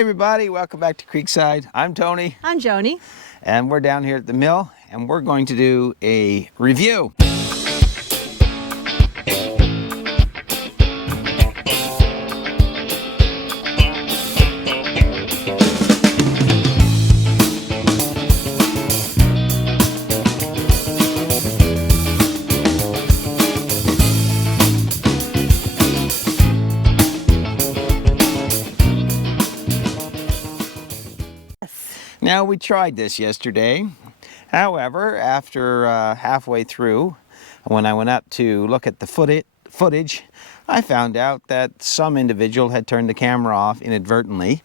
Everybody, welcome back to Creekside. I'm Tony. I'm Joni. And we're down here at the mill and we're going to do a review. Now, we tried this yesterday. However, after halfway through, when I went up to look at the footage, I found out that some individual had turned the camera off inadvertently.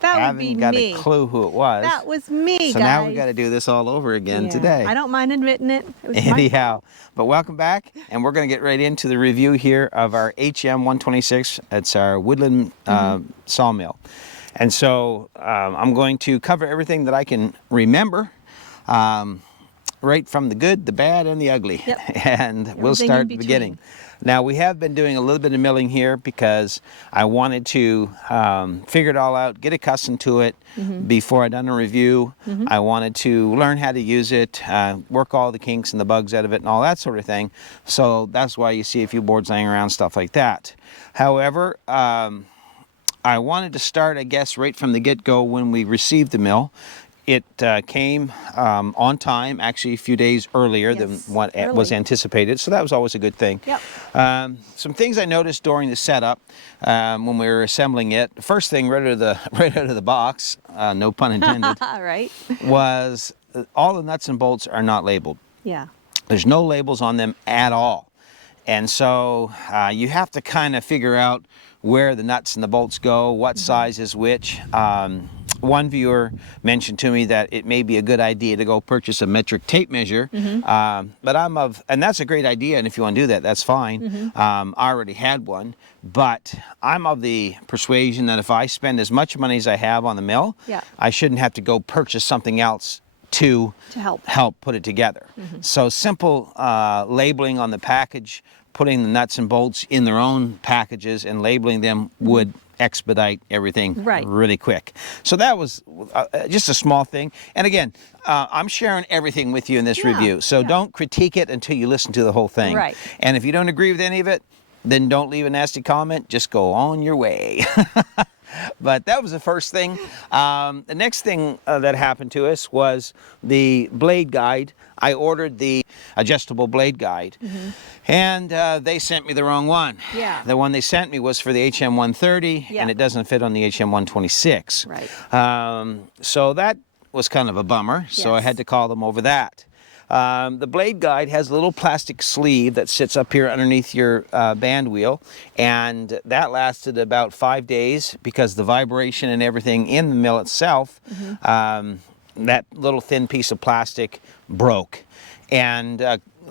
That would be me. Haven't got a clue who it was. That was me, so guys. Now we got to do this all over again today. I don't mind admitting it. It was Anyhow, but welcome back, and we're going to get right into the review here of our HM126. It's our Woodland Sawmill. And so I'm going to cover everything that I can remember, right from the good, the bad, and the ugly. Yep. And we'll start at the beginning. Now, we have been doing a little bit of milling here because I wanted to figure it all out, get accustomed to it before I'd done a review. I wanted to learn how to use it, work all the kinks and the bugs out of it and all that sort of thing. So that's why you see a few boards laying around, stuff like that. However, I wanted to start, I guess, right from the get-go when we received the mill. It came on time, actually a few days earlier than what was anticipated, so that was always a good thing. Yep. Some things I noticed during the setup when we were assembling it. The first thing right out of the box, no pun intended, right, was all the nuts and bolts are not labeled. Yeah. There's no labels on them at all. And so you have to kind of figure out where the nuts and the bolts go, what size is which. One viewer mentioned to me that it may be a good idea to go purchase a metric tape measure, but and that's a great idea, and if you want to do that, that's fine. I already had one, but I'm of the persuasion that if I spend as much money as I have on the mill, I shouldn't have to go purchase something else to help put it together. So simple labeling on the package, putting the nuts and bolts in their own packages and labeling them would expedite everything really quick. So that was just a small thing. And again, I'm sharing everything with you in this review. So don't critique it until you listen to the whole thing. Right. And if you don't agree with any of it, then don't leave a nasty comment. Just go on your way. But that was the first thing. The next thing that happened to us was the blade guide. I ordered the adjustable blade guide, and they sent me the wrong one. Yeah. The one they sent me was for the HM130, and it doesn't fit on the HM126. Right. So that was kind of a bummer, so I had to call them over that. The blade guide has a little plastic sleeve that sits up here underneath your band wheel, and that lasted about 5 days because the vibration and everything in the mill itself, that little thin piece of plastic broke. And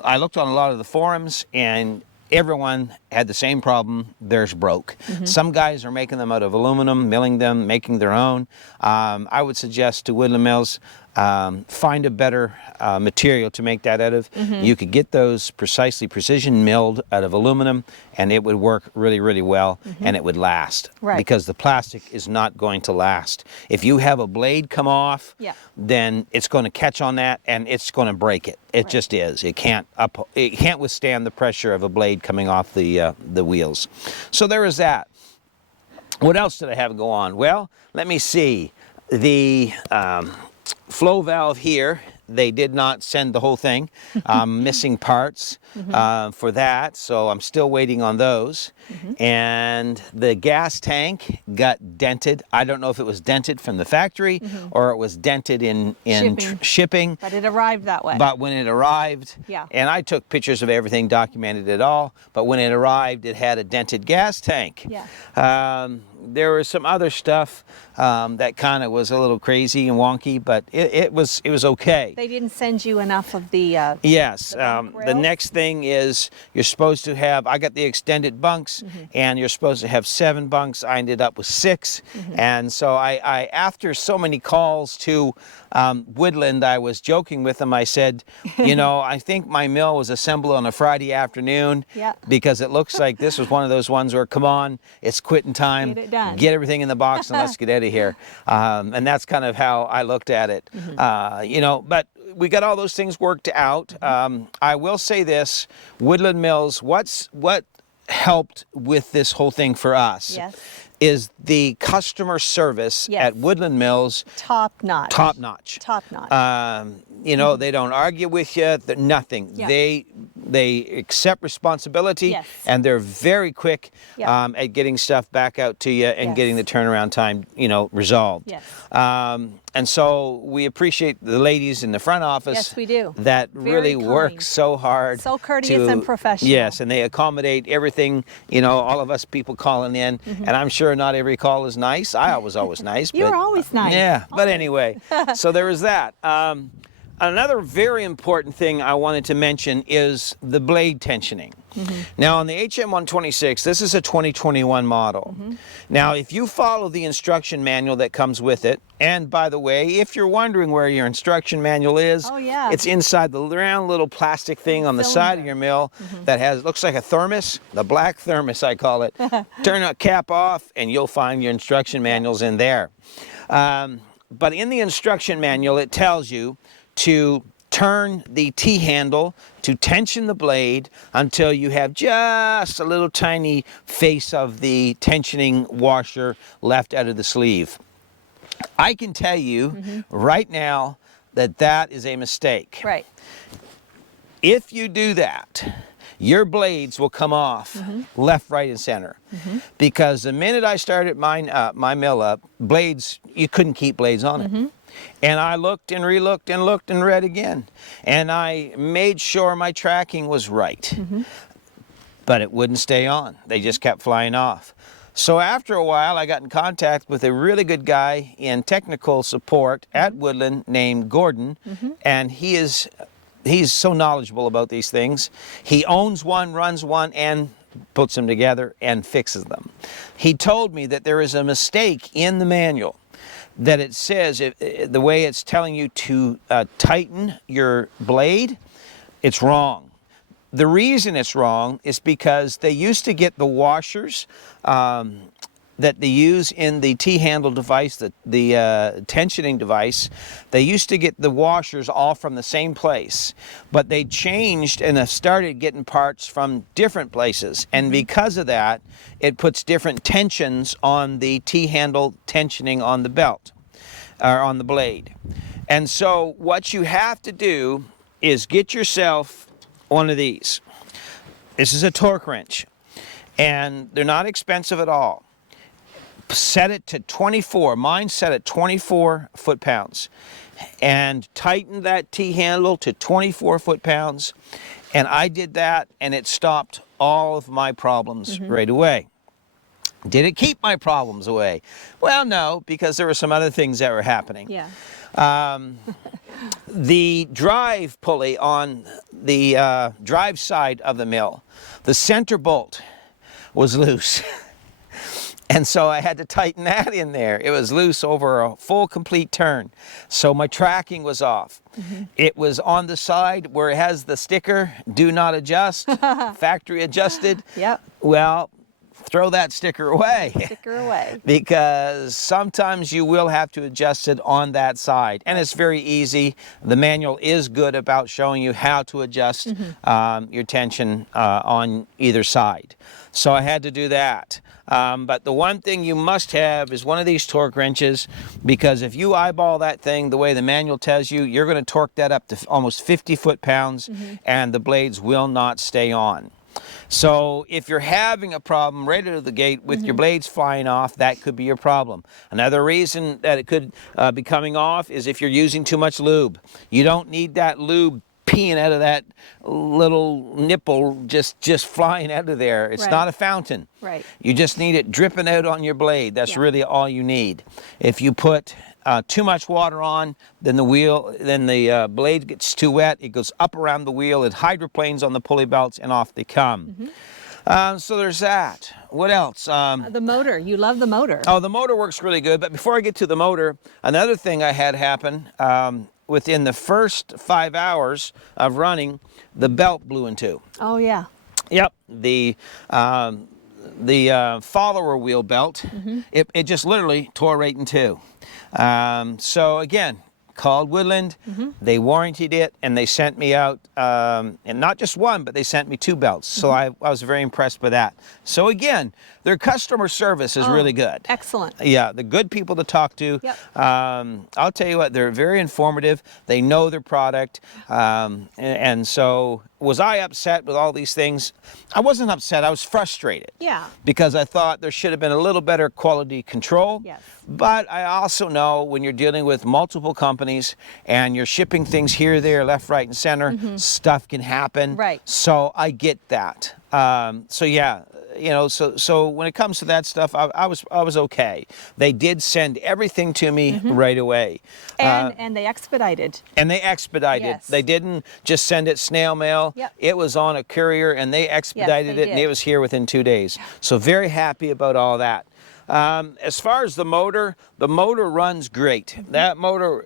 I looked on a lot of the forums, and everyone had the same problem. Theirs broke. Some guys are making them out of aluminum, milling them, making their own. I would suggest to Woodland mills, find a better material to make that out of. You could get those precision milled out of aluminum, and it would work really, really well, and it would last. Because the plastic is not going to last. If you have a blade come off, then it's going to catch on that, and it's going to break it. It just is. It can't withstand the pressure of a blade coming off the wheels. So there is that. What else did I have go on? Well, let me see. The flow valve here, they did not send the whole thing. Missing parts for that, so I'm still waiting on those. And the gas tank got dented. I don't know if it was dented from the factory or it was dented in shipping. But it arrived that way. But when it arrived, and I took pictures of everything, documented it all, but when it arrived, it had a dented gas tank. There was some other stuff that kind of was a little crazy and wonky, but it was okay. They didn't send you enough of the the next thing is you're supposed to have, I got the extended bunks, and you're supposed to have 7 bunks. I ended up with 6. And so I after so many calls to Woodland, I was joking with them. I said, you know, I think my mill was assembled on a Friday afternoon because it looks like this was one of those ones where, come on, it's quitting time. done. Get everything in the box and let's get out of here. And that's kind of how I looked at it. You know, but we got all those things worked out. I will say this, Woodland Mills, what helped with this whole thing for us is the customer service at Woodland Mills. Top notch. Top notch. Top notch. You know, they don't argue with you, nothing. They accept responsibility and they're very quick at getting stuff back out to you and getting the turnaround time, you know, resolved. And so we appreciate the ladies in the front office. Yes, we do. That really work so hard. So courteous and professional. Yes, and they accommodate everything, you know, all of us people calling in. And I'm sure not every call is nice. I was always nice. You're always nice. Yeah, but anyway, so there was that. Another very important thing I wanted to mention is the blade tensioning. Now on the HM126, this is a 2021 model. Now if you follow the instruction manual that comes with it, and by the way, if you're wondering where your instruction manual is, it's inside the round little plastic thing on the side of your mill that looks like a thermos, the black thermos I call it. Turn that cap off and you'll find your instruction manuals in there. But in the instruction manual it tells you to turn the T-handle to tension the blade until you have just a little tiny face of the tensioning washer left out of the sleeve. I can tell you right now that that is a mistake. Right. If you do that, your blades will come off left, right, and center. Because the minute I started my mill up, blades, you couldn't keep blades on it. And I looked and relooked and looked and read again. And I made sure my tracking was right. But it wouldn't stay on. They just kept flying off. So after a while, I got in contact with a really good guy in technical support at Woodland named Gordon. And he's so knowledgeable about these things. He owns one, runs one, and puts them together and fixes them. He told me that there is a mistake in the manual, that it says the way it's telling you to tighten your blade, it's wrong. The reason it's wrong is because they used to get the washers that they use in the T-handle device, the tensioning device. They used to get the washers all from the same place, but they changed and have started getting parts from different places. And because of that, it puts different tensions on the T-handle tensioning on the belt, or on the blade. And so what you have to do is get yourself one of these. This is a torque wrench, and they're not expensive at all. Set it to 24, mine set at 24 foot-pounds, and tighten that T-handle to 24 foot-pounds, and I did that, and it stopped all of my problems right away. Did it keep my problems away? Well, no, because there were some other things that were happening. The drive pulley on the drive side of the mill, the center bolt was loose. And so I had to tighten that in there. It was loose over a full complete turn. So my tracking was off. It was on the side where it has the sticker, do not adjust, factory adjusted. Well, throw that sticker away. Because sometimes you will have to adjust it on that side. And it's very easy. The manual is good about showing you how to adjust your tension on either side. So I had to do that. But the one thing you must have is one of these torque wrenches, because if you eyeball that thing the way the manual tells you, you're going to torque that up to almost 50 foot-pounds, and the blades will not stay on. So if you're having a problem right out of the gate with your blades flying off, that could be your problem. Another reason that it could be coming off is if you're using too much lube. You don't need that lube peeing out of that little nipple just flying out of there. It's not a fountain. You just need it dripping out on your blade. That's really all you need. If you put too much water on, then the blade gets too wet. It goes up around the wheel. It hydroplanes on the pulley belts, and off they come. So there's that. What else? The motor. You love the motor. Oh, the motor works really good. But before I get to the motor, another thing I had happen, within the first 5 hours of running, the belt blew in two. Oh, yeah. Yep. The follower wheel belt, it just literally tore right in two. So again, called Woodland, they warrantied it, and they sent me out, and not just one, but they sent me 2 belts. So I was very impressed by that. So again, their customer service is really good. Excellent. Yeah, the good people to talk to. Yep. I'll tell you what, they're very informative. They know their product. And so was I upset with all these things? I wasn't upset. I was frustrated. Yeah. Because I thought there should have been a little better quality control. Yes. But I also know when you're dealing with multiple companies and you're shipping things here, there, left, right, and center, stuff can happen. Right. So I get that. So yeah, you know, so when it comes to that stuff, I was okay. They did send everything to me right away. And they expedited. And they expedited. Yes. They didn't just send it snail mail. Yep. It was on a courier, and they expedited it, and did. it was here within 2 days. So very happy about all that. As far as the motor runs great. That motor,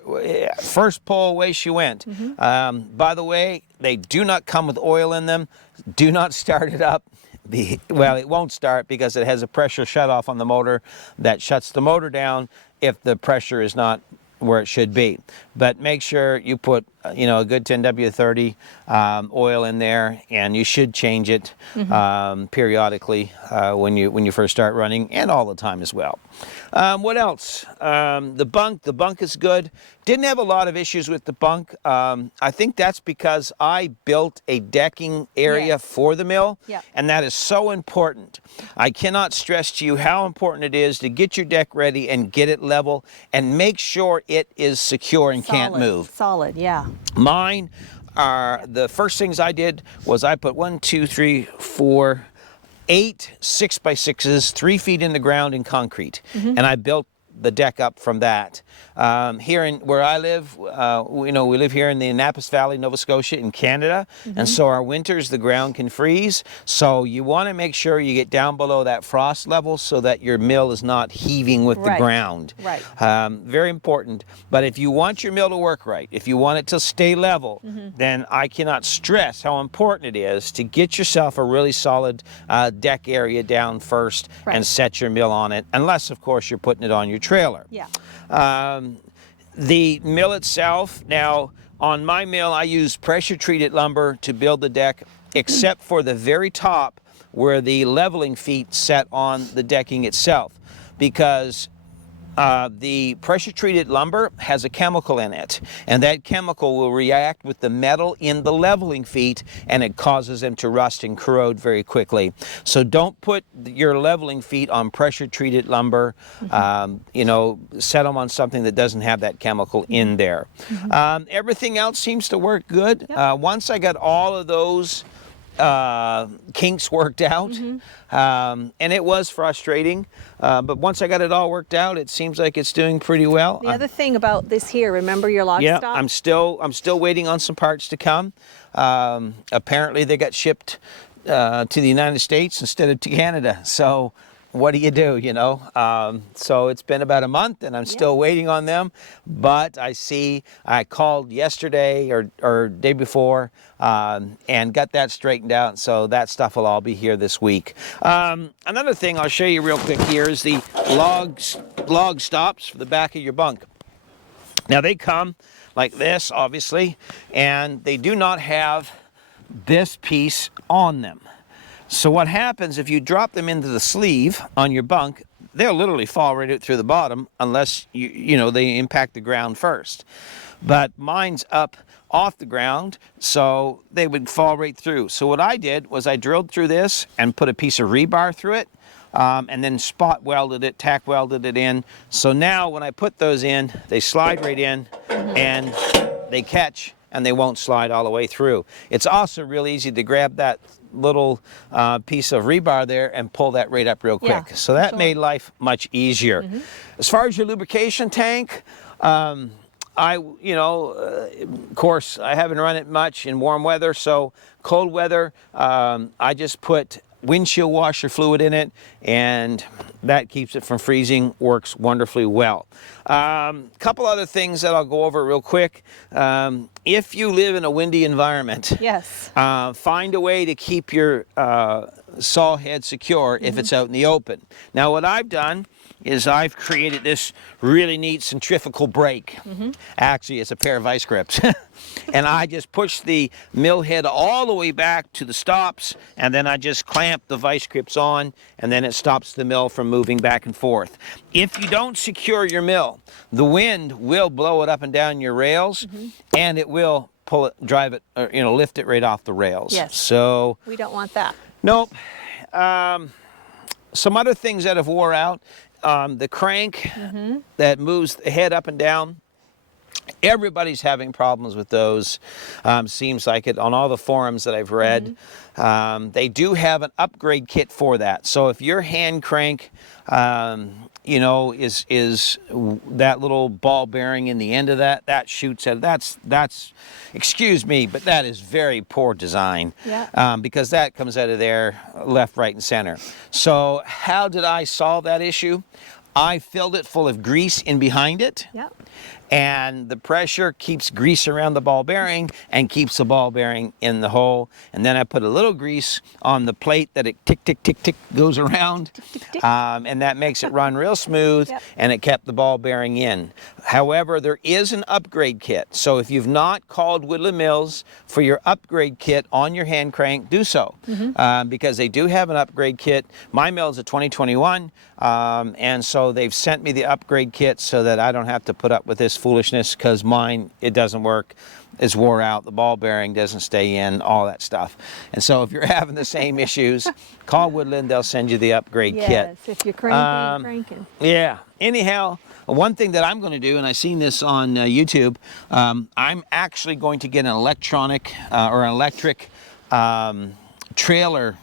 first pull, away she went. By the way, they do not come with oil in them. Do not start it up. Well, it won't start because it has a pressure shutoff on the motor that shuts the motor down if the pressure is not where it should be. But make sure you put, you know, a good 10W30 oil in there, and you should change it periodically when you first start running, and all the time as well. What else? The bunk is good. Didn't have a lot of issues with the bunk. I think that's because I built a decking area for the mill, and that is so important. I cannot stress to you how important it is to get your deck ready and get it level and make sure it is secure and can't move. Solid, yeah. Mine are, the first things I did was I put 1, 2, 3, 4, 8 6x6s, 3 feet in the ground in concrete, and I built the deck up from that. Here in where I live, you know, we live here in the Annapolis Valley, Nova Scotia in Canada, and so our winters the ground can freeze. So you want to make sure you get down below that frost level so that your mill is not heaving with the ground. Right. Very important. But if you want your mill to work right, if you want it to stay level, then I cannot stress how important it is to get yourself a really solid deck area down first and set your mill on it, unless of course you're putting it on your trailer. Yeah. The mill itself, now on my mill I use pressure treated lumber to build the deck, except for the very top where the leveling feet set on the decking itself, because the pressure treated lumber has a chemical in it, and that chemical will react with the metal in the leveling feet, and it causes them to rust and corrode very quickly. So don't put your leveling feet on pressure treated lumber. You know, set them on something that doesn't have that chemical in there. Everything else seems to work good. Once I got all of those kinks worked out, and it was frustrating, but once I got it all worked out, it seems like it's doing pretty well. The other thing about this here, remember your log stop? I'm still waiting on some parts to come. Apparently they got shipped to the United States instead of to Canada, so what do you do, you know? So it's been about a month, and I'm still waiting on them. But I called yesterday or day before and got that straightened out. So that stuff will all be here this week. Another thing I'll show you real quick here is the log stops for the back of your bunk. Now they come like this, obviously, and they do not have this piece on them. So what happens if you drop them into the sleeve on your bunk, they'll literally fall right out through the bottom unless you know they impact the ground first. But mine's up off the ground, so they would fall right through. So what I did was I drilled through this and put a piece of rebar through it, and then spot welded it, tack welded it in. So now when I put those in, they slide right in and they catch, and they won't slide all the way through. It's also real easy to grab that little piece of rebar there and pull that right up real quick. So that made life much easier. As far as your lubrication tank, of course, I haven't run it much in warm weather, so cold weather, I just put windshield washer fluid in it, and that keeps it from freezing, works wonderfully well. Couple other things that I'll go over real quick. If you live in a windy environment, find a way to keep your saw head secure if it's out in the open. Now what I've done is I've created this really neat centrifugal brake. Actually, it's a pair of vice grips. And I just push the mill head all the way back to the stops, and then I just clamp the vice grips on, and then it stops the mill from moving back and forth. If you don't secure your mill, the wind will blow it up and down your rails, and it will pull it, drive it, or, you know, lift it right off the rails. Yes. So We don't want that. nope. Some other things that have wore out, the crank that moves the head up and down. Everybody's having problems with those. Seems like it on all the forums that I've read. They do have an upgrade kit for that. So if your hand crank, you know, is that little ball bearing in the end of that shoots at, that's excuse me, but that is very poor design. Yeah. Because that comes out of there left, right, and center. So how did I solve that issue? I filled it full of grease in behind it. Yeah. And the pressure keeps grease around the ball bearing and keeps the ball bearing in the hole. And then I put a little grease on the plate that it tick, tick, tick, tick goes around. And that makes it run real smooth, and it kept the ball bearing in. However, there is an upgrade kit. So if you've not called Woodland Mills for your upgrade kit on your hand crank, do so. Because they do have an upgrade kit. My mill is a 2021, and so they've sent me the upgrade kit so that I don't have to put up with this foolishness, because mine, it doesn't work. It's wore out, the ball bearing doesn't stay in, all that stuff. And so if you're having the same issues, call Woodland, they'll send you the upgrade kit. Yes, if you're cranking. Yeah. Anyhow, one thing that I'm going to do, and I've seen this on YouTube, I'm actually going to get an electronic or an electric trailer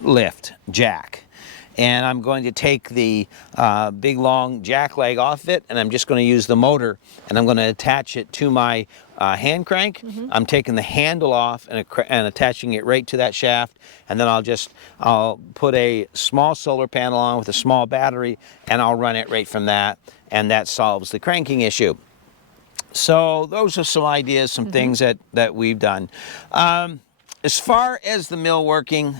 lift jack. And I'm going to take the big long jack leg off of it, and I'm just going to use the motor, and I'm going to attach it to my hand crank. I'm taking the handle off and attaching it right to that shaft, and then I'll put a small solar panel on with a small battery, and I'll run it right from that, and that solves the cranking issue. So those are some ideas, some things that we've done. As far as the mill working,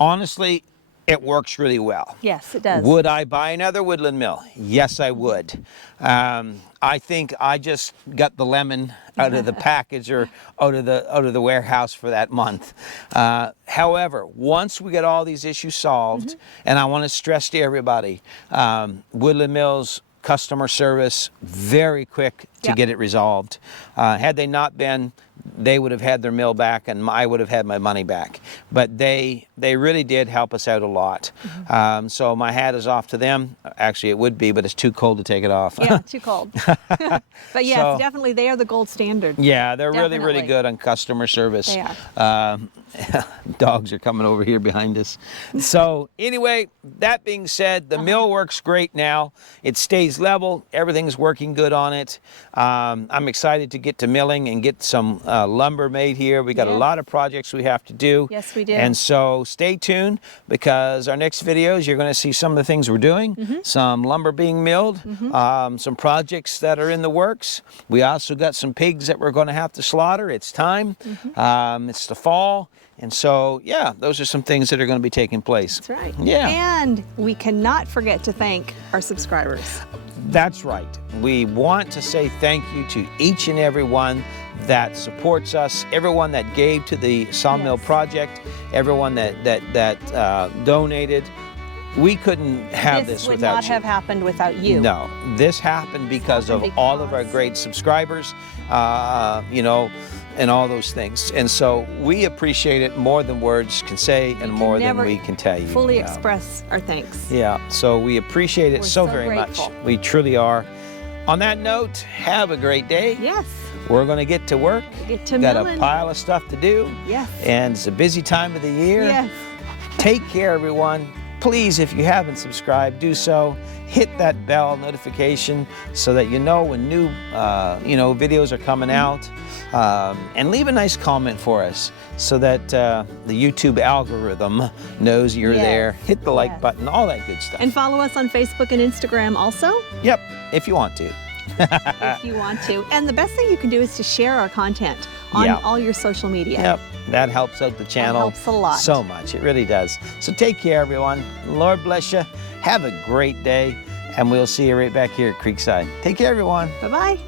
honestly, it works really well. Yes, it does. Would I buy another Woodland mill? Yes, I would. I think I just got the lemon out of the package or out of the warehouse for that month. However, once we get all these issues solved, and I want to stress to everybody, Woodland Mills customer service, very quick to get it resolved. Had they not been, they would have had their mill back, and I would have had my money back. But they really did help us out a lot. So my hat is off to them. Actually, it would be, but it's too cold to take it off. Yeah, too cold. But yes, So, definitely, they are the gold standard. yeah, they're really Definitely. good on customer service. They are. Dogs are coming over here behind us. So anyway, that being said, the mill works great now. It stays level. Everything's working good on it. I'm excited to get to milling and get some lumber made here. We got a lot of projects we have to do. Yes, we do. And so stay tuned, because our next videos, you're going to see some of the things we're doing, some lumber being milled, some projects that are in the works. We also got some pigs that we're going to have to slaughter. It's time. It's the fall. And so, yeah, those are some things that are going to be taking place. That's right. Yeah. And we cannot forget to thank our subscribers. That's right. We want to say thank you to each and every one that supports us, everyone that gave to the Sawmill project, everyone that donated. We couldn't have this would without not you. have happened without you. No, this happened because of all of our great subscribers, you know, and all those things. And so we appreciate it more than words can say, and more than we can tell you. Fully express our thanks. Yeah, so we appreciate it We're so so very grateful. much. We truly are. On that note, have a great day. Yes. We're going to get to work. Get to Got milling. a pile of stuff to do. Yes. And it's a busy time of the year. Yes. Take care, everyone. Please, if you haven't subscribed, do so. Hit that bell notification so that you know when new, videos are coming out. And leave a nice comment for us so that the YouTube algorithm knows you're there. Hit the like button, all that good stuff. And follow us on Facebook and Instagram also. Yep, if you want to. if you want to. And the best thing you can do is to share our content on Yeah. all your social media. Yep, that helps out the channel. helps a lot. So much, it really does. So take care, everyone. Lord bless you. Have a great day, and we'll see you right back here at Creekside. Take care, everyone. Bye-bye.